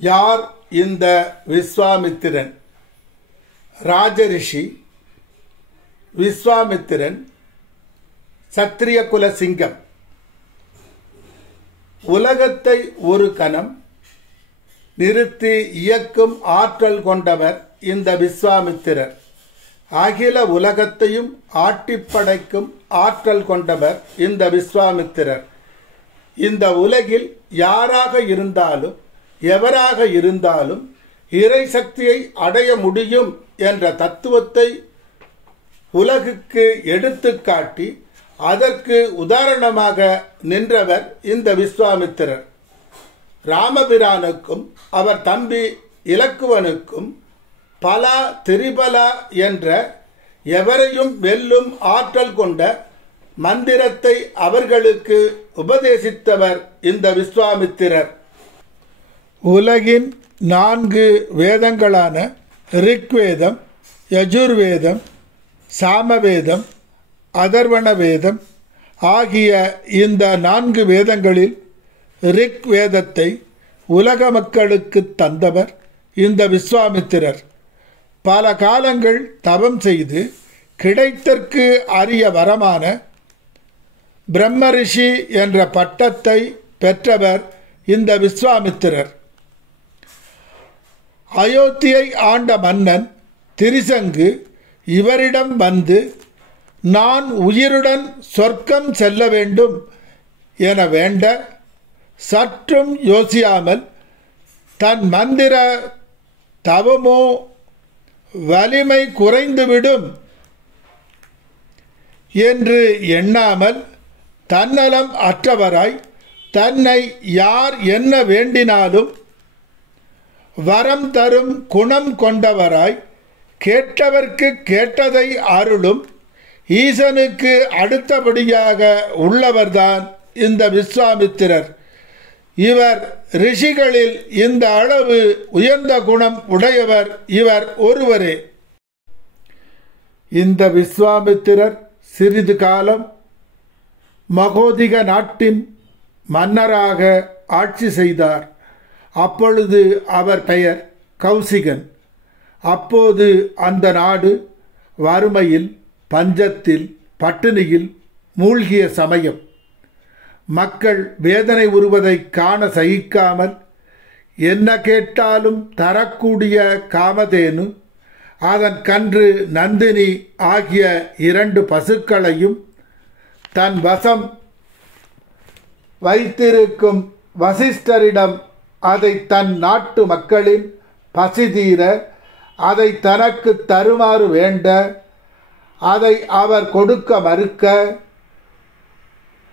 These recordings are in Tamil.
யார் இந்த விஸ்வாமித்திரன்? ராஜரிஷி விஸ்வாமித்திரன் சத்திரிய குல சிங்கம். உலகத்தை ஒரு கணம் நிறுத்தி இயக்கும் ஆற்றல் கொண்டவர் இந்த விஸ்வாமித்திரர். அகில உலகத்தையும் ஆட்டிப்படைக்கும் ஆற்றல் கொண்டவர் இந்த விஸ்வாமித்திரர். இந்த உலகில் யாராக இருந்தாலும் எவராக இருந்தாலும் இறை சக்தியை அடைய முடியும் என்ற தத்துவத்தை உலகுக்கு எடுத்துக்காட்டி அதற்கு உதாரணமாக நின்றவர் இந்த விஸ்வாமித்திரர். ராமபிரானுக்கும் அவர் தம்பி இலக்குவனுக்கும் பலா திரிபலா என்ற எவரையும் வெல்லும் ஆற்றல் கொண்ட மந்திரத்தை அவர்களுக்கு உபதேசித்தவர் இந்த விஸ்வாமித்திரர். உலகின் 4 வேதங்களான ரிக்வேதம், யஜுர்வேதம், சாமவேதம், அதர்வண வேதம் ஆகிய இந்த 4 வேதங்களில் ரிக் வேதத்தை உலக மக்களுக்கு தந்தவர் இந்த விஸ்வாமித்திரர். பல காலங்கள் தவம் செய்து கிடைத்தற்கு அரிய வரமான பிரம்மரிஷி என்ற பட்டத்தை பெற்றவர் இந்த விஸ்வாமித்திரர். அயோத்தியை ஆண்ட மன்னன் திரிசங்கு இவரிடம் வந்து, நான் உயிருடன் சொர்க்கம் செல்ல வேண்டும் என வேண்ட, சற்றும் யோசியாமல் தன் மந்திர தவமோ வலிமை குறைந்துவிடும் என்று எண்ணாமல் தன்னலம் அற்றவராய் தன்னை யார் என்ன வேண்டினாலும் வரம் தரும் குணம் கொண்டவராய் கேட்டவர்க்கு கேட்டதை அருளும் ஈசனுக்கு அடுத்தபடியாக உள்ளவர்தான் இந்த விஸ்வாமித்திரர். இவர் ரிஷிகளில் இந்த அளவு உயர்ந்த குணம் உடையவர் இவர் ஒருவரே. இந்த விஸ்வாமித்திரர் சிறிது காலம் மகோதிக நாட்டின் மன்னராக ஆட்சி செய்தார். அப்பொழுது அவர் பெயர் கௌசிகன். அப்போது அந்த நாடு வறுமையில், பஞ்சத்தில், பட்டினியில் மூழ்கிய சமயம். மக்கள் வேதனை உறுவதை காண சகிக்காமல் என்ன கேட்டாலும் தரக்கூடிய காமதேனு, அதன் கன்று நந்தினி ஆகிய 2 பசுக்களையும் தன் வசம் வைத்திருக்கும் வசிஷ்டரிடம் அதை தன் நாட்டு மக்களின் பசிதீர அதை தனக்கு தருமாறு வேண்ட, அதை அவர் கொடுக்க மறுக்க,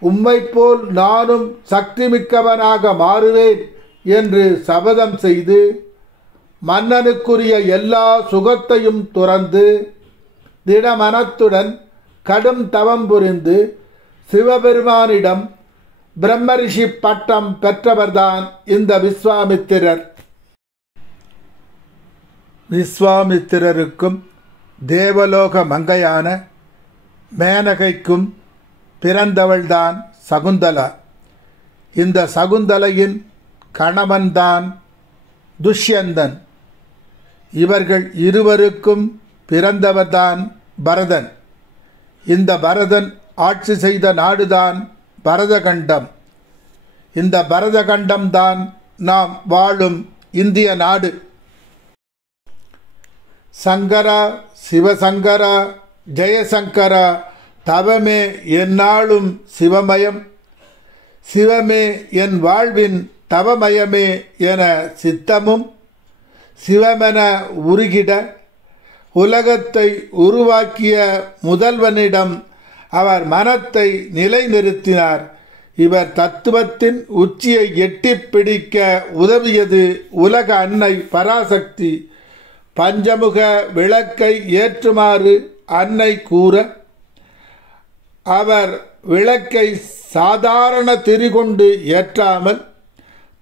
உம்மை போல் நானும் சக்தி மிக்கவனாக மாறுவேன் என்று சபதம் செய்து மன்னனுக்குரிய எல்லா சுகத்தையும் துறந்து திடமனத்துடன் கடும் தவம் புரிந்து சிவபெருமானிடம் பிரம்மரிஷி பட்டம் பெற்றவர்தான் இந்த விஸ்வாமித்திரர். விஸ்வாமித்திரருக்கும் தேவலோக மங்கையான மேனகைக்கும் பிறந்தவள்தான் சகுந்தலா. இந்த சகுந்தலையின் கணவன்தான் துஷ்யந்தன். இவர்கள் இருவருக்கும் பிறந்தவர்தான் பரதன். இந்த பரதன் ஆட்சி செய்த நாடுதான் பரதகண்டம். இந்த பரதகண்டம்தான் நாம் வாழும் இந்திய நாடு. சங்கரா, சிவசங்கரா, ஜெயசங்கரா, தவமே எந்நாளும் சிவமயம், சிவமே என் வாழ்வின் தவமயமே என சித்தமும் சிவமென உருகிட உலகத்தை உருவாக்கிய முதல்வனிடம் அவர் மனத்தை நிலைநிறுத்தினார். இவர் தத்துவத்தின் உச்சியை எட்டிப் பிடிக்க உதவியது உலக அன்னை பராசக்தி. பஞ்சமுக விளக்கை ஏற்றுமாறு அன்னை கூற, அவர் விளக்கை சாதாரண திரிகொண்டு ஏற்றாமல்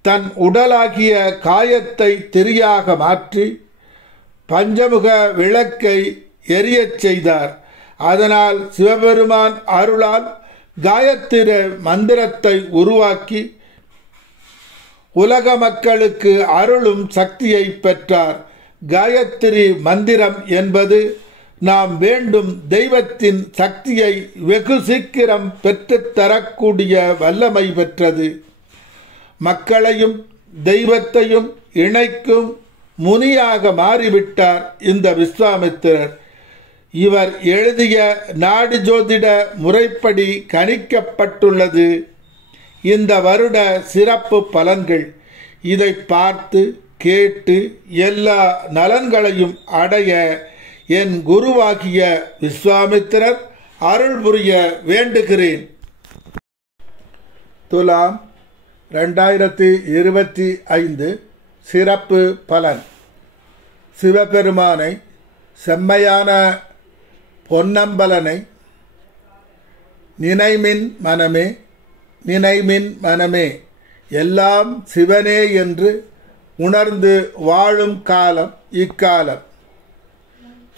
தன் உடலாகிய காயத்தை திரியாக மாற்றி பஞ்சமுக விளக்கை எரியச் செய்தார். அதனால் சிவபெருமான் அருளால் காயத்திர மந்திரத்தை உருவாக்கி உலக மக்களுக்கு அருளும் சக்தியை பெற்றார். காயத்ரி மந்திரம் என்பது நாம் வேண்டும் தெய்வத்தின் சக்தியை வெகு சீக்கிரம் பெற்றுத்தரக்கூடிய வல்லமை பெற்றது. மக்களையும் தெய்வத்தையும் இணைக்கும் முனியாக மாறிவிட்டார் இந்த விஸ்வாமித்திரர். இவர் எழுதிய நாடி ஜோதிட முறைப்படி கணிக்கப்பட்டுள்ளது இந்த வருட சிறப்பு பலன்கள். இதை பார்த்து கேட்டு எல்லா நலன்களையும் அடைய என் குருவாகிய விஸ்வாமித்திரர் அருள் புரிய வேண்டுகிறேன். துலாம் 2025 சிறப்பு பலன். சிவபெருமானை செம்மையான பொன்னம்பலனை நினைமின் மனமே நினைமின் மனமே எல்லாம் சிவனே என்று உணர்ந்து வாழும் காலம் இக்காலம்.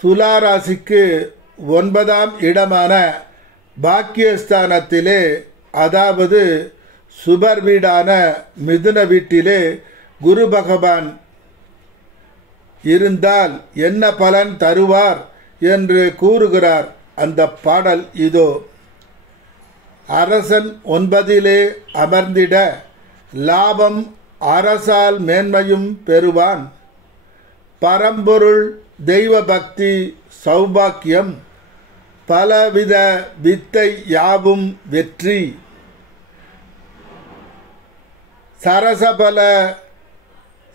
துலாராசிக்கு 9ஆம் இடமான பாக்கியஸ்தானத்திலே, அதாவது சுபர் வீடான மிதுன வீட்டிலே குரு பகவான் இருந்தால் என்ன பலன் தருவார் என்று கூறுகிறார் அந்த பாடல் இதோ. அரசன் 9லே அமர்ந்திட லாபம் அரசால் மேன்மையும் பெறுவான். பரம்பொருள் தெய்வ பக்தி சௌபாக்கியம் பலவித வித்தை யாவும் வெற்றி. சரசபல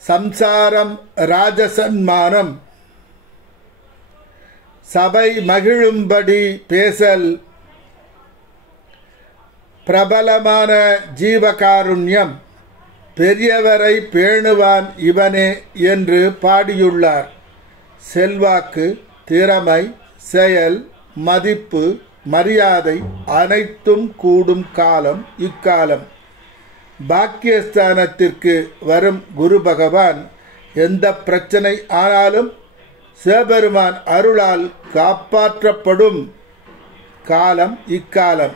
சம்சாரம் ராஜசன்மானம் சபை மகிழும்படி பேசல் பிரபலமான ஜீவகாருண்யம் பெரியவரை பேணுவான் இவனே என்று பாடியுள்ளார். செல்வாக்கு, திறமை, செயல், மதிப்பு, மரியாதை அனைத்தும் கூடும் காலம் இக்காலம். பாக்கியஸ்தானத்திற்கு வரும் குரு பகவான் எந்த பிரச்சனை ஆனாலும் சிவபெருமான் அருளால் காப்பாற்றப்படும் காலம் இக்காலம்.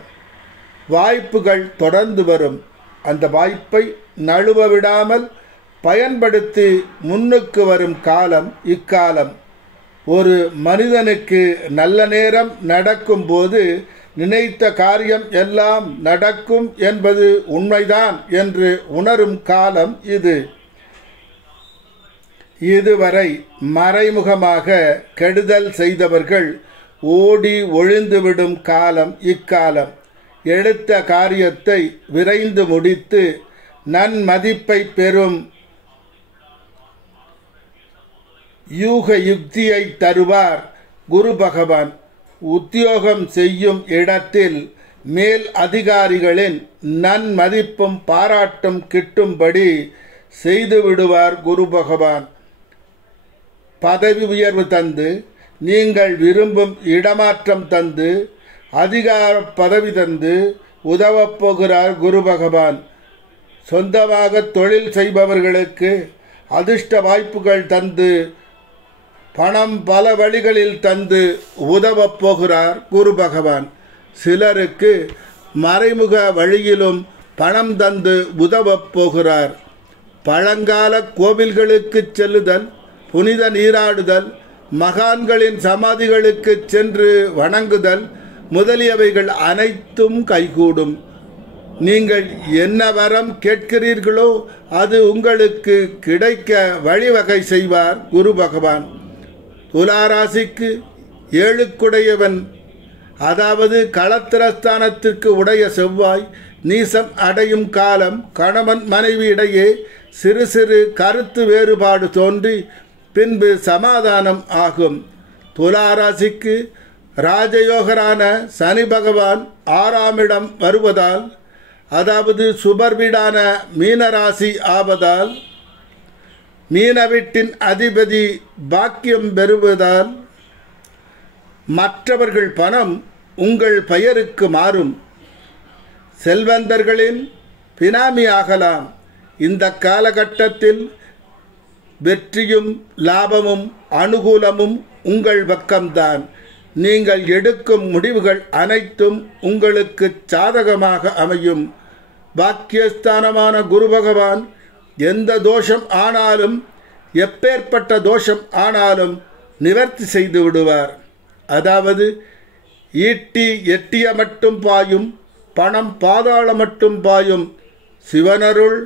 வாய்ப்புகள் தொடர்ந்து வரும். அந்த வாய்ப்பை நழுவ விடாமல் பயன்படுத்தி முன்னுக்கு வரும் காலம் இக்காலம். ஒரு மனிதனுக்கு நல்ல நேரம் நடக்கும் போது நினைத்த காரியம் எல்லாம் நடக்கும் என்பது உண்மைதான் என்று உணரும் காலம் இது. இதுவரை மறைமுகமாக கெடுதல் செய்தவர்கள் ஓடி ஒழிந்துவிடும் காலம் இக்காலம். எடுத்த காரியத்தை விரைந்து முடித்து நன்மதிப்பை பெறும் யூக யுக்தியை தருவார் குரு பகவான். உத்தியோகம் செய்யும் இடத்தில் மேல் அதிகாரிகளின் நன்மதிப்பும் பாராட்டும் கிட்டும்படி செய்து விடுவார் குரு பகவான். பதவி உயர்வு தந்து, நீங்கள் விரும்பும் இடமாற்றம் தந்து, அதிகார பதவி தந்து உதவப் போகிறார் குரு பகவான். சொந்தமாக தொழில் செய்பவர்களுக்கு அதிர்ஷ்ட வாய்ப்புகள் தந்து, பணம் பல வழிகளில் தந்து உதவப் போகிறார் குரு பகவான். சிலருக்கு மறைமுக வழியிலும் பணம் தந்து உதவப் போகிறார். பழங்கால கோவில்களுக்கு செல்லுதல், புனித நீராடுதல், மகான்களின் சமாதிகளுக்கு சென்று வணங்குதல் முதலியவைகள் அனைத்தும் கைகூடும். நீங்கள் என்ன வரம் கேட்கிறீர்களோ அது உங்களுக்கு கிடைக்க வழிவகை செய்வார் குரு பகவான். துலாராசிக்கு 7க்குடையவன், அதாவது களத்திரஸ்தானத்திற்கு உடைய செவ்வாய் நீசம் அடையும் காலம். கணவன் மனைவி இடையே சிறு சிறு கருத்து வேறுபாடு தோன்றி பின்பு சமாதானம் ஆகும். துலாராசிக்கு ராஜயோகரான சனி பகவான் 6ஆம் இடம் வருவதால், அதாவது சுபர் வீடான மீனராசி ஆவதால், மீன வீட்டின் அதிபதி பாக்கியம் பெறுவதால் மற்றவர்கள் பணம் உங்கள் பெயருக்கு மாறும். செல்வந்தர்களின் பினாமி ஆகலாம். இந்த காலகட்டத்தில் வெற்றியும் லாபமும் அனுகூலமும் உங்கள் பக்கம்தான். நீங்கள் எடுக்கும் முடிவுகள் அனைத்தும் உங்களுக்கு சாதகமாக அமையும். பாக்கியஸ்தானமான குரு பகவான் எந்த தோஷம் ஆனாலும் எப்பேற்பட்ட தோஷம் ஆனாலும் நிவர்த்தி செய்து விடுவார். அதாவது ஈட்டி எட்டிய மட்டும் பாயும், பணம் பாதாள மட்டும் பாயும், சிவனருள்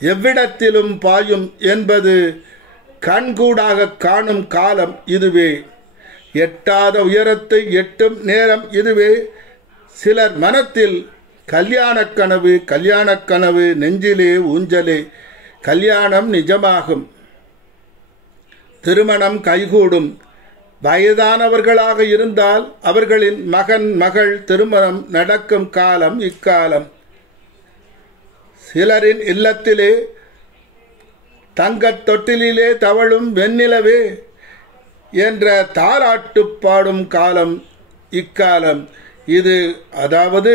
எவ்விடத்திலும் பாயும் என்பது கண்கூடாக காணும் காலம் இதுவே. எட்டாத உயரத்தை எட்டும் நேரம் இதுவே. சிலர் மனத்தில் கல்யாணக் கனவு, கல்யாணக் கனவு, நெஞ்சிலே ஊஞ்சலே, கல்யாணம் நிஜமாகும், திருமணம் கைகூடும். வயதானவர்களாக இருந்தால் அவர்களின் மகன் மகள் திருமணம் நடக்கும் காலம் இக்காலம். சிலரின் இல்லத்திலே தங்கத் தொட்டிலே தவழும் வெண்ணிலவே என்ற தாலாட்டு பாடும் காலம் இக்காலம் இது. அதாவது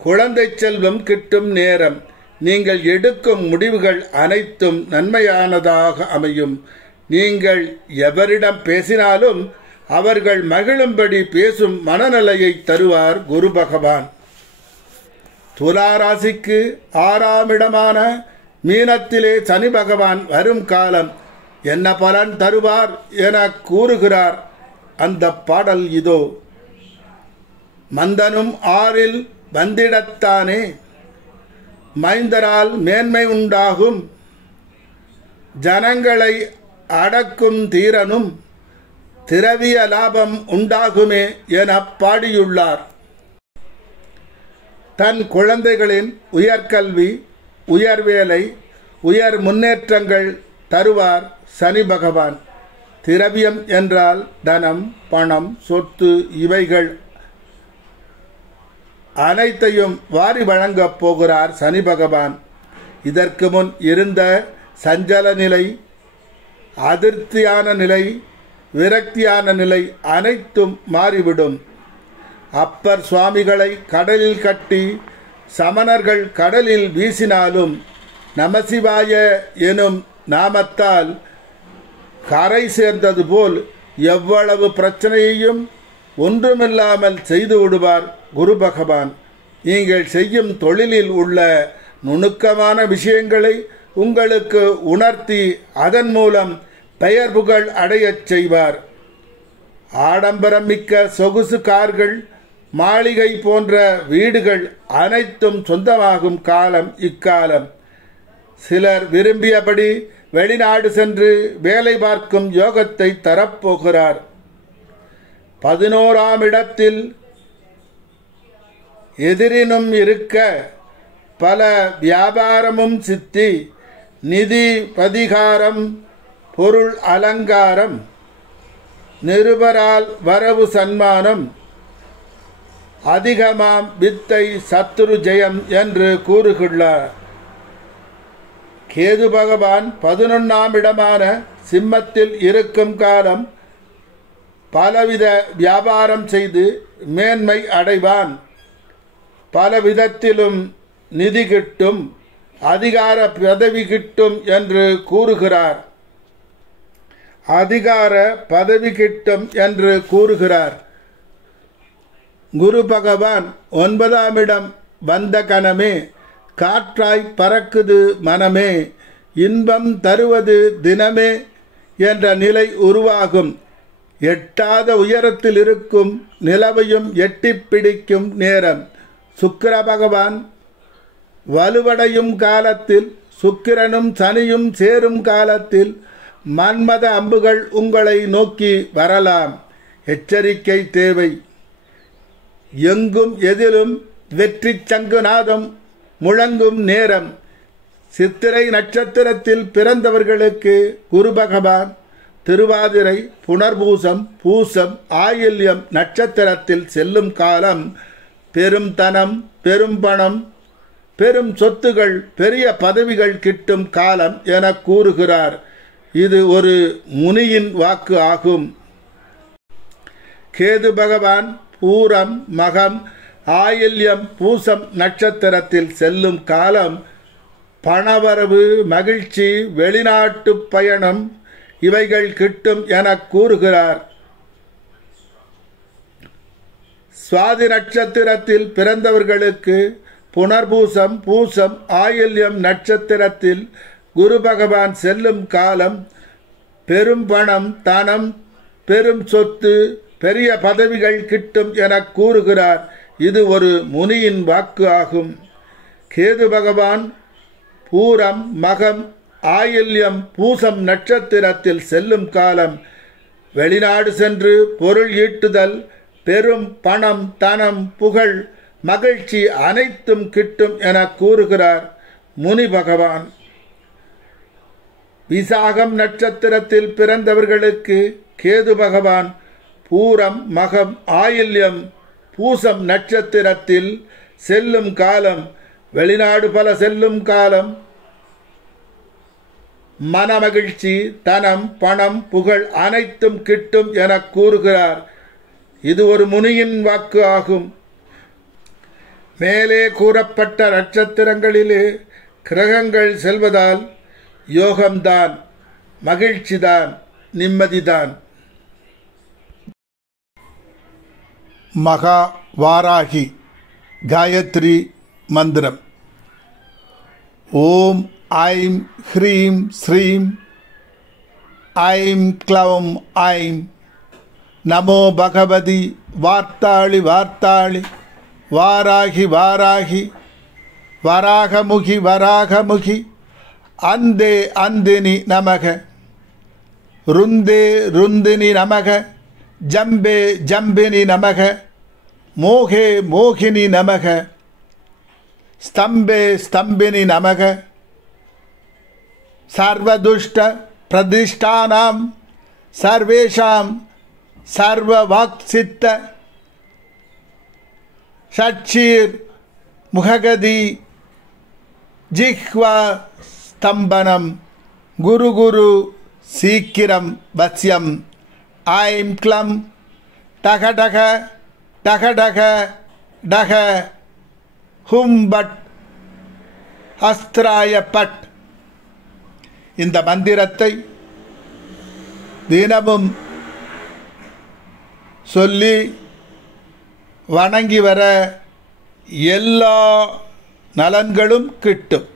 குழந்தை செல்வம் கிட்டும் நேரம். நீங்கள் எடுக்கும் முடிவுகள் அனைத்தும் நன்மையானதாக அமையும். நீங்கள் எவரிடம் பேசினாலும் அவர்கள் மகிழும்படி பேசும் மனநிலையை தருவார் குரு பகவான். துலாராசிக்கு 6ஆம் இடமான மீனத்திலே சனி பகவான் வரும் காலம் என்ன பலன் தருவார் என கூறுகிறார் அந்த பாடல் இதோ. மந்தனும் ஆறில் வந்திடத்தானே, மைந்தரால் மேன்மை உண்டாகும், ஜனங்களை அடக்கும் தீரனும், திரவிய லாபம் உண்டாகுமே என பாடியுள்ளார். தன் குழந்தைகளின் உயர்கல்வி, உயர்வேலை, உயர் முன்னேற்றங்கள் தருவார் சனி பகவான். திரவியம் என்றால் தனம், பணம், சொத்து இவைகள் அனைத்தையும் வாரி வழங்கப் போகிறார் சனி பகவான். இதற்கு முன் இருந்த சஞ்சல நிலை, அதிருப்தியான நிலை, விரக்தியான நிலை அனைத்தும் மாறிவிடும். அப்பர் சுவாமிகளை கடலில் கட்டி சமணர்கள் கடலில் வீசினாலும் நமசிவாய எனும் நாமத்தால் கரை சேர்ந்தது போல் எவ்வளவு பிரச்சனையையும் ஒன்றுமில்லாமல் செய்து விடுவார் குரு பகவான். நீங்கள் செய்யும் தொழிலில் உள்ள நுணுக்கமான விஷயங்களை உங்களுக்கு உணர்த்தி அதன் மூலம் பெயர் புகழ் அடையச் செய்வார். ஆடம்பரம் மிக்க சொகுசு கார்கள், மாளிகை போன்ற வீடுகள் அனைத்தும் சொந்தமாகும் காலம் இக்காலம். சிலர் விரும்பியபடி வெளிநாடு சென்று வேலை பார்க்கும் யோகத்தை தரப்போகிறார். 11ஆம் இடத்தில் எதிரினும் இருக்க பல வியாபாரமும் சித்தி, நிதி பதிகாரம், பொருள் அலங்காரம், நிருபரால் வரவு சன்மானம், அதிகமாம் வித்தை சத்துரு ஜெயம் என்று கூறுகிறார். கேது பகவான் 11ஆம் இடமான சிம்மத்தில் இருக்கும் காலம் பலவித வியாபாரம் செய்து மேன்மை அடைவான். பல விதத்திலும் நிதி கிட்டும், அதிகார பதவி கிட்டும் என்று கூறுகிறார். அதிகார பதவி கிட்டும் என்று கூறுகிறார். குரு பகவான் 9ஆம் இடம் வந்த கணமே, காற்றாய் பறக்குது மனமே, இன்பம் தருவது தினமே என்ற நிலை உருவாகும். எட்டாத உயரத்தில் இருக்கும் நிலவையும் எட்டி பிடிக்கும் நேரம். சுக்கிர பகவான் வலுவடையும் காலத்தில், சுக்கிரனும் சனியும் சேரும் காலத்தில் மன்மத அம்புகள் உங்களை நோக்கி வரலாம். எச்சரிக்கை தேவை. எங்கும் எதிலும் வெற்றி சங்குநாதம் முழங்கும் நேரம். சித்திரை நட்சத்திரத்தில் பிறந்தவர்களுக்கு குரு பகவான் திருவாதிரை, புனர்பூசம், பூசம், ஆயில்யம் நட்சத்திரத்தில் செல்லும் காலம் பெரும் தனம், பெரும் பணம், பெரும் சொத்துகள், பெரிய பதவிகள் கிட்டும் காலம் என கூறுகிறார். இது ஒரு முனியின் வாக்கு ஆகும். கேது பகவான் பூரம், மகம், ஆயில்யம், பூசம் நட்சத்திரத்தில் செல்லும் காலம் பணவரவு, மகிழ்ச்சி, வெளிநாட்டு பயணம் இவைகள் கிட்டும் என கூறுகிறார். சுவாதி நட்சத்திரத்தில் பிறந்தவர்களுக்கு புனர்பூசம் பூசம் ஆயில்யம் நட்சத்திரத்தில் குரு பகவான் செல்லும் காலம் பெரும் பணம் தனம் பெரும் சொத்து பெரிய பதவிகள் கிட்டும் என கூறுகிறார். இது ஒரு முனியின் வாக்கு ஆகும். கேது பகவான் பூரம் மகம் ஆயில்யம் பூசம் நட்சத்திரத்தில் செல்லும் காலம் வெளிநாடு சென்று பொருள் ஈட்டுதல் பெரும் பணம் தனம் புகழ் மகிழ்ச்சி அனைத்தும் கிட்டும் என கூறுகிறார் முனி பகவான். விசாகம் நட்சத்திரத்தில் பிறந்தவர்களுக்கு கேது பகவான் பூரம் மகம் ஆயில்யம் பூசம் நட்சத்திரத்தில் செல்லும் காலம் வெளிநாடு பல செல்லும் காலம் மனமகிழ்ச்சி தனம் பணம் புகழ் அனைத்தும் கிட்டும் என கூறுகிறார். இது ஒரு முனியின் வாக்கு ஆகும். மேலே கூறப்பட்ட நட்சத்திரங்களிலே கிரகங்கள் செல்வதால் யோகம்தான், மகிழ்ச்சிதான், நிம்மதிதான். மகா வாராகி காயத்ரி மந்திரம். ஓம் ஐம் ஹ்ரீம் ஸ்ரீம் ஐம் க்ளௌம் ஐம் நமோ பகவதி வார்த்தாளி வார்த்தாளி வாராகி வாராகி வராகமுகி வராகமுகி அந்தே அந்தினி நமக ருந்தே ருந்தினி நமக ஜம்பே ஜம்பினி நமக மோகே மோகினி நமக ஸ்தம்பே ஸ்தம்பினி நமக சர்வதுஷ்ட பிரதிஷ்டானாம் சர்வேஷாம் சர்வவாக்சித்த ஷட்சீர் முககதி ஜிஹ்வா ஸ்தம்பனம் குரு குரு சீக்கிரம் வசியம் ஐம் க்ளம் டக டக டக டக டக ஹும் பட் அஸ்திராய பட். இந்த மந்திரத்தை தினமும் சொல்லி வணங்கி வர எல்லா நலன்களும் கிட்டும்.